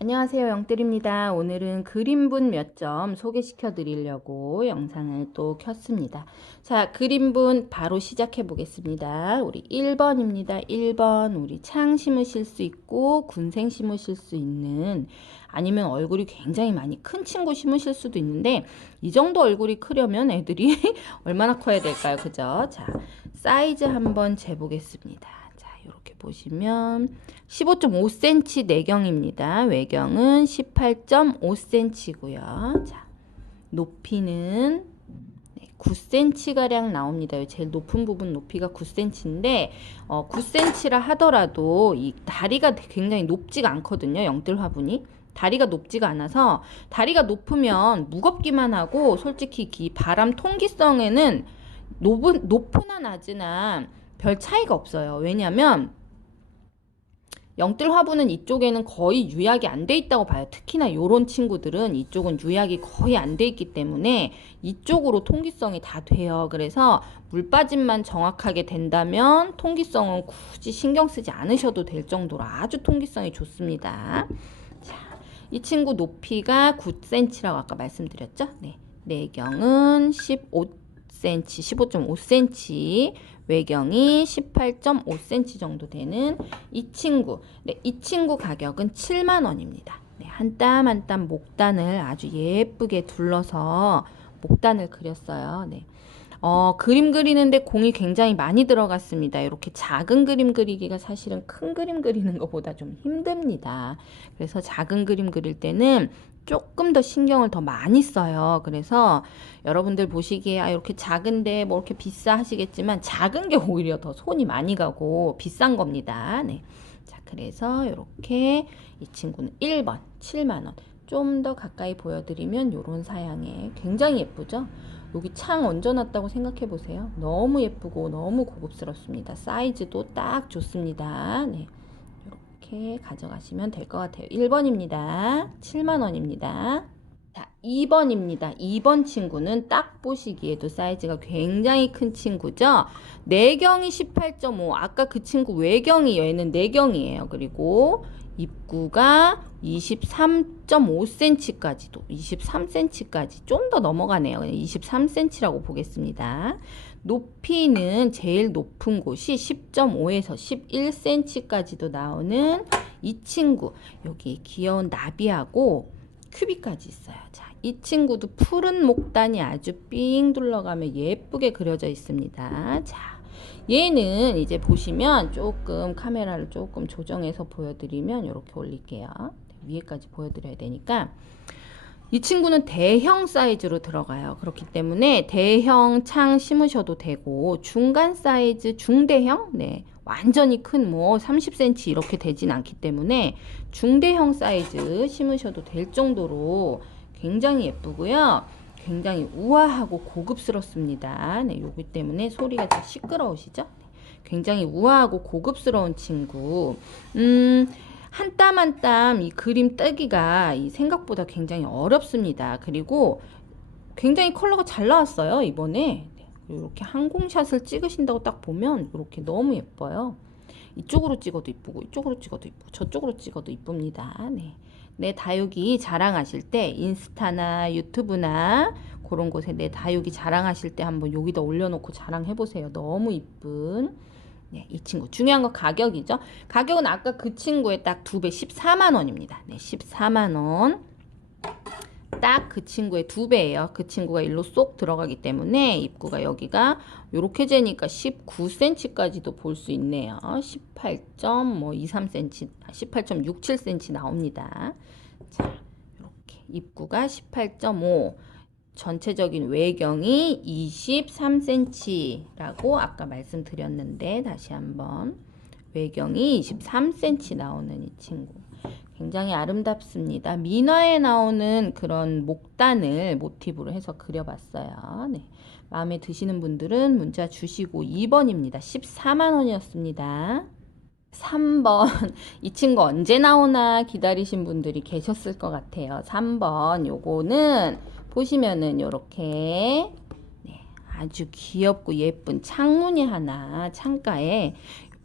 안녕하세요 영뜰입니다. 오늘은 그림분 몇 점 소개시켜 드리려고 영상을 또 켰습니다. 자 그림분 바로 시작해 보겠습니다. 우리 1번입니다. 1번 우리 창 심으실 수 있고 군생 심으실 수 있는 아니면 얼굴이 굉장히 많이 큰 친구 심으실 수도 있는데 이 정도 얼굴이 크려면 애들이 얼마나 커야 될까요? 그죠? 자 사이즈 한번 재보겠습니다. 자 이렇게 보시면 15.5cm 내경입니다. 외경은 18.5cm고요. 자, 높이는 9cm가량 나옵니다. 제일 높은 부분 높이가 9cm인데 어, 9cm라 하더라도 이 다리가 굉장히 높지가 않거든요. 영뜰 화분이. 다리가 높지가 않아서 다리가 높으면 무겁기만 하고 솔직히 이 바람 통기성에는 높은, 높으나 낮으나 별 차이가 없어요. 왜냐면 영뜰 화분은 이쪽에는 거의 유약이 안 돼 있다고 봐요. 특히나 요런 친구들은 이쪽은 유약이 거의 안 돼 있기 때문에 이쪽으로 통기성이 다 돼요. 그래서 물 빠짐만 정확하게 된다면 통기성은 굳이 신경 쓰지 않으셔도 될 정도로 아주 통기성이 좋습니다. 자, 이 친구 높이가 9cm라고 아까 말씀드렸죠? 네. 내경은 15cm, 15.5cm, 외경이 18.5cm 정도 되는 이 친구. 네, 이 친구 가격은 7만 원입니다. 네, 한땀 한 땀 목단을 아주 예쁘게 둘러서 목단을 그렸어요. 네. 어, 그림 그리는데 공이 굉장히 많이 들어갔습니다. 이렇게 작은 그림 그리기가 사실은 큰 그림 그리는 것보다 좀 힘듭니다. 그래서 작은 그림 그릴 때는 조금 더 신경을 더 많이 써요. 그래서 여러분들 보시기에 아, 이렇게 작은데 뭐 이렇게 비싸 하시겠지만 작은 게 오히려 더 손이 많이 가고 비싼 겁니다. 네. 자, 그래서 이렇게 이 친구는 1번 7만원. 좀 더 가까이 보여드리면 이런 사양에 굉장히 예쁘죠? 여기 창 얹어놨다고 생각해 보세요. 너무 예쁘고 너무 고급스럽습니다. 사이즈도 딱 좋습니다. 네. 이렇게 가져가시면 될 것 같아요. 1번입니다. 7만원입니다. 자, 2번입니다. 2번 친구는 딱 보시기에도 사이즈가 굉장히 큰 친구죠. 내경이 18.5. 아까 그 친구 외경이 얘는 내경이에요. 그리고 입구가 23.5cm까지도 23cm까지 좀 더 넘어가네요. 23cm라고 보겠습니다. 높이는 제일 높은 곳이 10.5에서 11cm까지도 나오는 이 친구 여기 귀여운 나비하고 큐비까지 있어요. 자, 이 친구도 푸른 목단이 아주 삥 둘러가며 예쁘게 그려져 있습니다. 자, 얘는 이제 보시면 조금 카메라를 조금 조정해서 보여드리면 이렇게 올릴게요. 위에까지 보여드려야 되니까 이 친구는 대형 사이즈로 들어가요. 그렇기 때문에 대형 창 심으셔도 되고 중간 사이즈 중대형 네 완전히 큰 뭐 30cm 이렇게 되진 않기 때문에 중대형 사이즈 심으셔도 될 정도로 굉장히 예쁘고요. 굉장히 우아하고 고급스럽습니다. 네, 요기 때문에 소리가 좀 시끄러우시죠? 굉장히 우아하고 고급스러운 친구. 음, 한 땀 한 땀 이 그림 뜨기가 이 생각보다 굉장히 어렵습니다. 그리고 굉장히 컬러가 잘 나왔어요, 이번에. 네, 이렇게 항공샷을 찍으신다고 딱 보면 이렇게 너무 예뻐요. 이쪽으로 찍어도 이쁘고 이쪽으로 찍어도 이쁘고 저쪽으로 찍어도 이쁩니다. 네. 내 다육이 자랑하실 때 인스타나 유튜브나 그런 곳에 내 다육이 자랑하실 때 한번 여기다 올려놓고 자랑해 보세요. 너무 이쁜 네, 이 친구 중요한 건 가격이죠. 가격은 아까 그 친구의 딱 두 배 14만 원입니다. 네, 14만 원. 딱 그 친구의 두 배예요. 그 친구가 일로 쏙 들어가기 때문에 입구가 여기가 이렇게 재니까 19cm까지도 볼 수 있네요. 18.23cm, 18.67cm 나옵니다. 자, 이렇게 입구가 18.5. 전체적인 외경이 23cm라고 아까 말씀드렸는데 다시 한번 외경이 23cm 나오는 이 친구 굉장히 아름답습니다. 민화에 나오는 그런 목단을 모티브로 해서 그려봤어요. 네. 마음에 드시는 분들은 문자 주시고 2번입니다. 14만 원이었습니다. 3번 이 친구 언제 나오나 기다리신 분들이 계셨을 것 같아요. 3번 요거는 보시면은 요렇게 네, 아주 귀엽고 예쁜 창문이 하나 창가에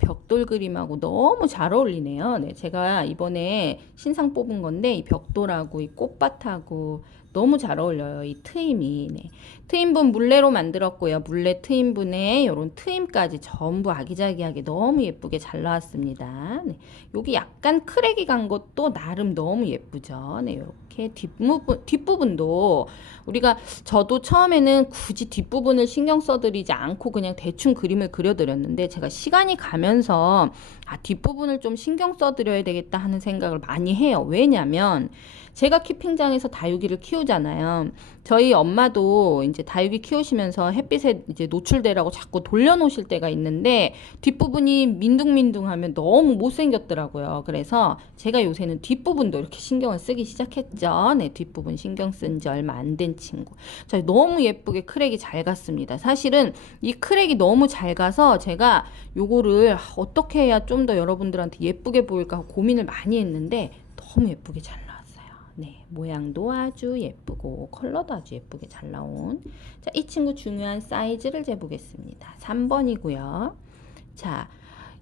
벽돌 그림하고 너무 잘 어울리네요. 네, 제가 이번에 신상 뽑은 건데 이 벽돌하고 이 꽃밭하고 너무 잘 어울려요. 이 트임이. 네. 트임분 물레로 만들었고요. 물레 트임분에 이런 트임까지 전부 아기자기하게 너무 예쁘게 잘 나왔습니다. 네. 여기 약간 크랙이 간 것도 나름 너무 예쁘죠. 네, 이렇게 뒷부분, 뒷부분도 우리가 저도 처음에는 굳이 뒷부분을 신경 써드리지 않고 그냥 대충 그림을 그려드렸는데 제가 시간이 가면서 아, 뒷부분을 좀 신경 써드려야 되겠다 하는 생각을 많이 해요. 왜냐면 제가 키핑장에서 다육이를 키우잖아요. 저희 엄마도 이제 다육이 키우시면서 햇빛에 이제 노출되라고 자꾸 돌려놓으실 때가 있는데 뒷부분이 민둥민둥하면 너무 못생겼더라고요. 그래서 제가 요새는 뒷부분도 이렇게 신경을 쓰기 시작했죠. 네, 뒷부분 신경 쓴 지 얼마 안 된 친구. 자, 너무 예쁘게 크랙이 잘 갔습니다. 사실은 이 크랙이 너무 잘 가서 제가 요거를 어떻게 해야 좀 더 여러분들한테 예쁘게 보일까 고민을 많이 했는데 너무 예쁘게 잘 나왔어요. 네, 모양도 아주 예쁘고 컬러도 아주 예쁘게 잘 나온. 자, 이 친구 중요한 사이즈를 재보겠습니다. 3번이고요. 자,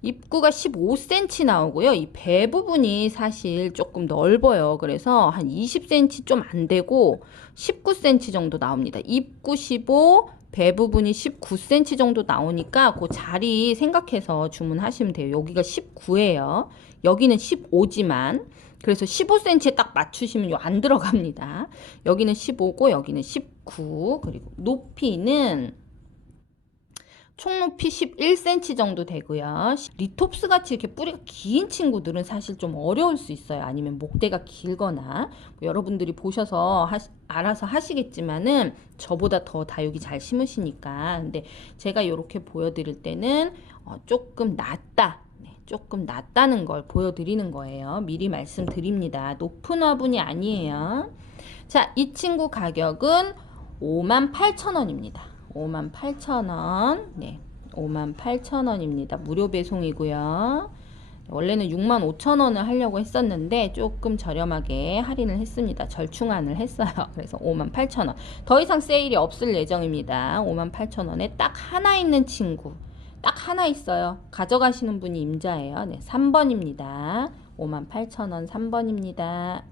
입구가 15cm 나오고요. 이 배 부분이 사실 조금 넓어요. 그래서 한 20cm 좀 안 되고 19cm 정도 나옵니다. 입구 15, 배 부분이 19cm 정도 나오니까 그 자리 생각해서 주문하시면 돼요. 여기가 19예요. 여기는 15지만 그래서 15cm에 딱 맞추시면 요안 들어갑니다. 여기는 15고 여기는 19 그리고 높이는 총 높이 11cm 정도 되고요. 리톱스 같이 이렇게 뿌리가 긴 친구들은 사실 좀 어려울 수 있어요. 아니면 목대가 길거나 뭐 여러분들이 보셔서 하시, 알아서 하시겠지만은 저보다 더 다육이 잘 심으시니까. 근데 제가 이렇게 보여드릴 때는 어, 조금 낮다. 네, 조금 낮다는 걸 보여드리는 거예요. 미리 말씀드립니다. 높은 화분이 아니에요. 자, 이 친구 가격은 58,000원입니다. 58,000원. 네. 58,000원입니다. 무료 배송이고요. 원래는 65,000원을 하려고 했었는데 조금 저렴하게 할인을 했습니다. 절충안을 했어요. 그래서 58,000원. 더 이상 세일이 없을 예정입니다. 58,000원에 딱 하나 있는 친구. 딱 하나 있어요. 가져가시는 분이 임자예요. 네, 3번입니다. 58,000원 3번입니다.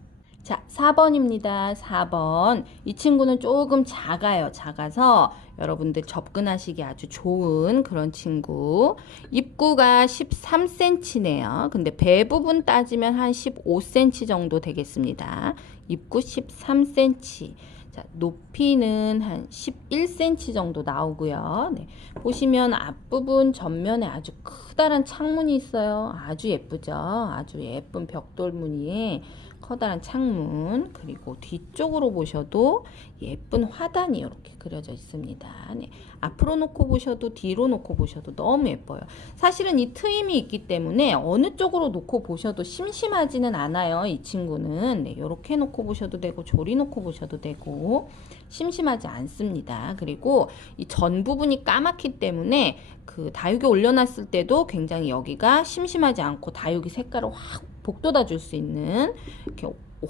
자, 4번입니다. 4번. 이 친구는 조금 작아요. 작아서 여러분들 접근하시기 아주 좋은 그런 친구. 입구가 13cm네요. 근데 배 부분 따지면 한 15cm 정도 되겠습니다. 입구 13cm. 자, 높이는 한 11cm 정도 나오고요. 네. 보시면 앞부분 전면에 아주 크다란 창문이 있어요. 아주 예쁘죠? 아주 예쁜 벽돌 무늬에 커다란 창문 그리고 뒤쪽으로 보셔도 예쁜 화단이 이렇게 그려져 있습니다. 네. 앞으로 놓고 보셔도 뒤로 놓고 보셔도 너무 예뻐요. 사실은 이 트임이 있기 때문에 어느 쪽으로 놓고 보셔도 심심하지는 않아요. 이 친구는 네, 이렇게 놓고 보셔도 되고 조리 놓고 보셔도 되고 심심하지 않습니다. 그리고 이 전 부분이 까맣기 때문에 그 다육이 올려놨을 때도 굉장히 여기가 심심하지 않고 다육이 색깔을 확 복돋아 줄 수 있는 이렇게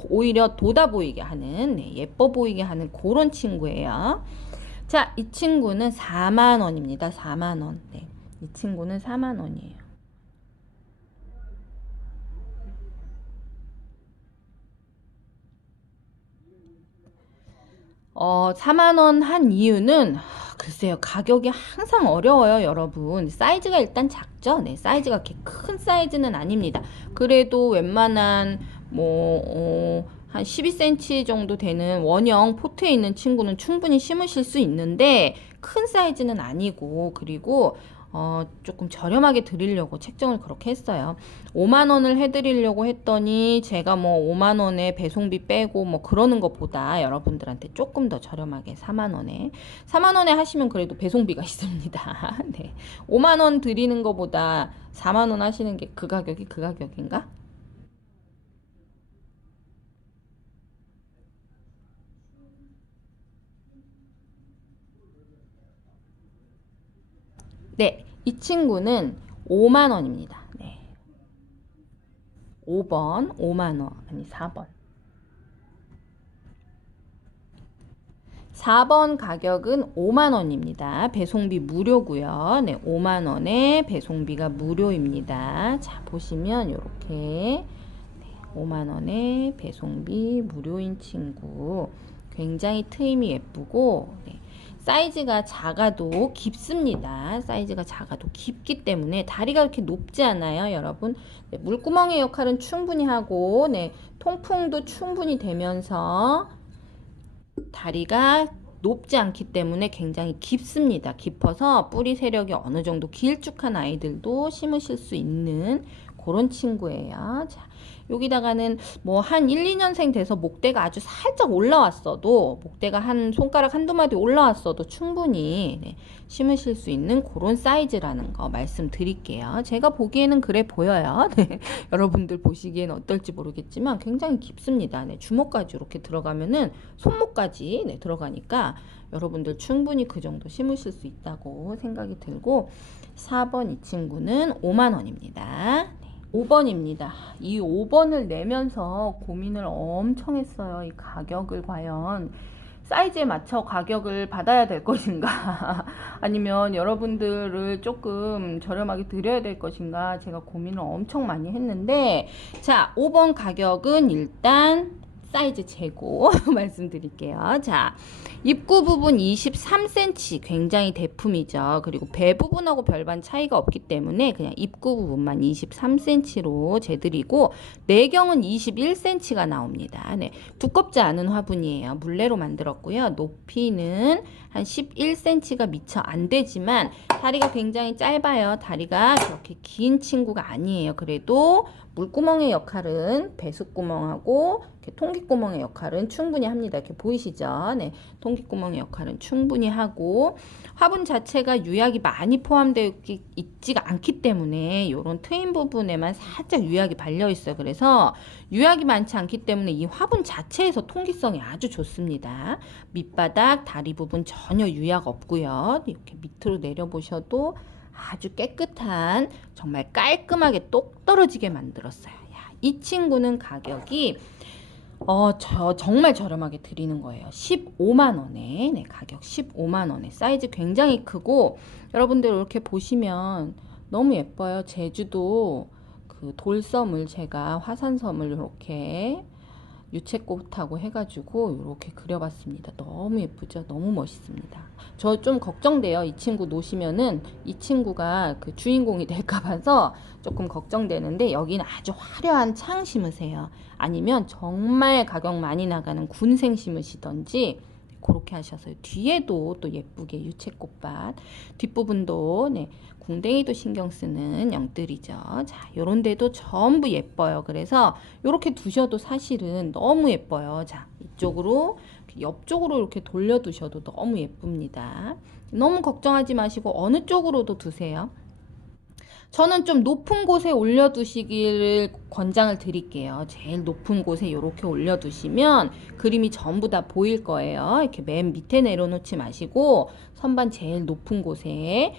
오히려 돋아 보이게 하는 네, 예뻐 보이게 하는 그런 친구예요. 자, 이 친구는 4만 원입니다. 4만 원. 네. 이 친구는 4만 원이에요. 어, 4만 원 한 이유는 글쎄요. 가격이 항상 어려워요, 여러분. 사이즈가 일단 작죠? 네, 사이즈가 그렇게 큰 사이즈는 아닙니다. 그래도 웬만한 뭐 어, 한 12cm 정도 되는 원형 포트에 있는 친구는 충분히 심으실 수 있는데 큰 사이즈는 아니고 그리고 어, 조금 저렴하게 드리려고 책정을 그렇게 했어요. 5만 원을 해드리려고 했더니 제가 뭐 5만 원에 배송비 빼고 뭐 그러는 것보다 여러분들한테 조금 더 저렴하게 4만 원에 4만 원에 하시면 그래도 배송비가 있습니다. 네, 5만 원 드리는 것보다 4만 원 하시는 게 그 가격이 그 가격인가? 네, 이 친구는 5만 원입니다. 네. 5번, 5만 원, 아니 4번. 4번 가격은 5만 원입니다. 배송비 무료고요. 네, 5만 원에 배송비가 무료입니다. 자, 보시면 이렇게 5만 원에 배송비 무료인 친구. 굉장히 트임이 예쁘고, 네, 사이즈가 작아도 깊습니다. 사이즈가 작아도 깊기 때문에 다리가 그렇게 높지 않아요, 여러분. 네, 물구멍의 역할은 충분히 하고, 네, 통풍도 충분히 되면서 다리가 높지 않기 때문에 굉장히 깊습니다. 깊어서 뿌리 세력이 어느 정도 길쭉한 아이들도 심으실 수 있는 그런 친구예요. 자, 여기다가는 뭐 한 1, 2년생 돼서 목대가 아주 살짝 올라왔어도 목대가 한 손가락 한두 마디 올라왔어도 충분히 네, 심으실 수 있는 그런 사이즈라는 거 말씀드릴게요. 제가 보기에는 그래 보여요. 네, 여러분들 보시기엔 어떨지 모르겠지만 굉장히 깊습니다. 네, 주먹까지 이렇게 들어가면은 손목까지 네, 들어가니까 여러분들 충분히 그 정도 심으실 수 있다고 생각이 들고 4번 이 친구는 5만 원입니다. 5번입니다. 이 5번을 내면서 고민을 엄청 했어요. 이 가격을 과연 사이즈에 맞춰 가격을 받아야 될 것인가 아니면 여러분들을 조금 저렴하게 드려야 될 것인가 제가 고민을 엄청 많이 했는데 자 5번 가격은 일단 사이즈 재고 말씀드릴게요. 자, 입구 부분 23cm 굉장히 대품이죠. 그리고 배 부분하고 별반 차이가 없기 때문에 그냥 입구 부분만 23cm로 재드리고 내경은 21cm가 나옵니다. 네, 두껍지 않은 화분이에요. 물레로 만들었고요. 높이는 한 11cm가 미처 안 되지만 다리가 굉장히 짧아요. 다리가 그렇게 긴 친구가 아니에요. 그래도 물구멍의 역할은 배수구멍하고 통기구멍의 역할은 충분히 합니다. 이렇게 보이시죠? 네, 통기구멍의 역할은 충분히 하고 화분 자체가 유약이 많이 포함되어 있지가 않기 때문에 이런 트임 부분에만 살짝 유약이 발려 있어요. 그래서 유약이 많지 않기 때문에 이 화분 자체에서 통기성이 아주 좋습니다. 밑바닥, 다리 부분 전혀 유약 없고요. 이렇게 밑으로 내려보셔 도 아주 깨끗한 정말 깔끔하게 똑 떨어지게 만들었어요. 야, 이 친구는 가격이 어, 저 정말 저렴하게 드리는 거예요. 15만 원에. 네, 가격 15만 원에. 사이즈 굉장히 크고 여러분들 이렇게 보시면 너무 예뻐요. 제주도 그 돌섬을 제가 화산섬을 이렇게 유채꽃하고 해가지고 이렇게 그려봤습니다. 너무 예쁘죠? 너무 멋있습니다. 저 좀 걱정돼요. 이 친구 놓으시면은 이 친구가 그 주인공이 될까 봐서 조금 걱정되는데 여기는 아주 화려한 창 심으세요. 아니면 정말 가격 많이 나가는 군생 심으시던지 그렇게 하셔서 뒤에도 또 예쁘게 유채꽃밭 뒷부분도 네, 궁뎅이도 신경 쓰는 영들이죠. 자, 요런 데도 전부 예뻐요. 그래서 이렇게 두셔도 사실은 너무 예뻐요. 자, 이쪽으로 옆쪽으로 이렇게 돌려 두셔도 너무 예쁩니다. 너무 걱정하지 마시고 어느 쪽으로도 두세요. 저는 좀 높은 곳에 올려두시기를 권장을 드릴게요. 제일 높은 곳에 이렇게 올려두시면 그림이 전부 다 보일 거예요. 이렇게 맨 밑에 내려놓지 마시고 선반 제일 높은 곳에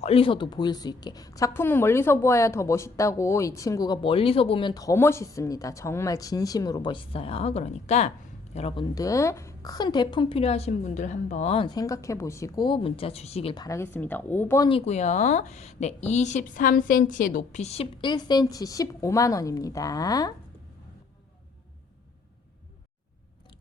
멀리서도 보일 수 있게 작품은 멀리서 보아야 더 멋있다고 이 친구가 멀리서 보면 더 멋있습니다. 정말 진심으로 멋있어요. 그러니까 여러분들 큰 대품 필요하신 분들 한번 생각해 보시고 문자 주시길 바라겠습니다. 5번이고요. 네, 23cm의 높이 11cm 15만 원입니다.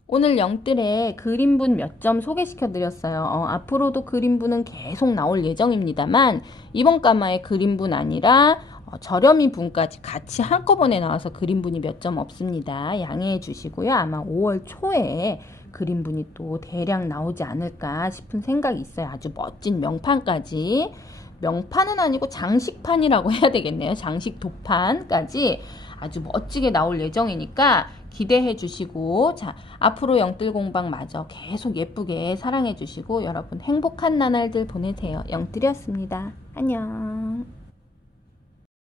오늘 영뜰에 그림분 몇 점 소개시켜 드렸어요. 어, 앞으로도 그림분은 계속 나올 예정입니다만 이번 가마의 그림분 아니라 어, 저렴이 분까지 같이 한꺼번에 나와서 그림분이 몇 점 없습니다. 양해해 주시고요. 아마 5월 초에 그림분이 또 대량 나오지 않을까 싶은 생각이 있어요. 아주 멋진 명판까지. 명판은 아니고 장식판이라고 해야 되겠네요. 장식 도판까지 아주 멋지게 나올 예정이니까 기대해 주시고 자 앞으로 영뜰 공방 마저 계속 예쁘게 사랑해 주시고 여러분 행복한 나날들 보내세요. 영뜰이었습니다. 안녕.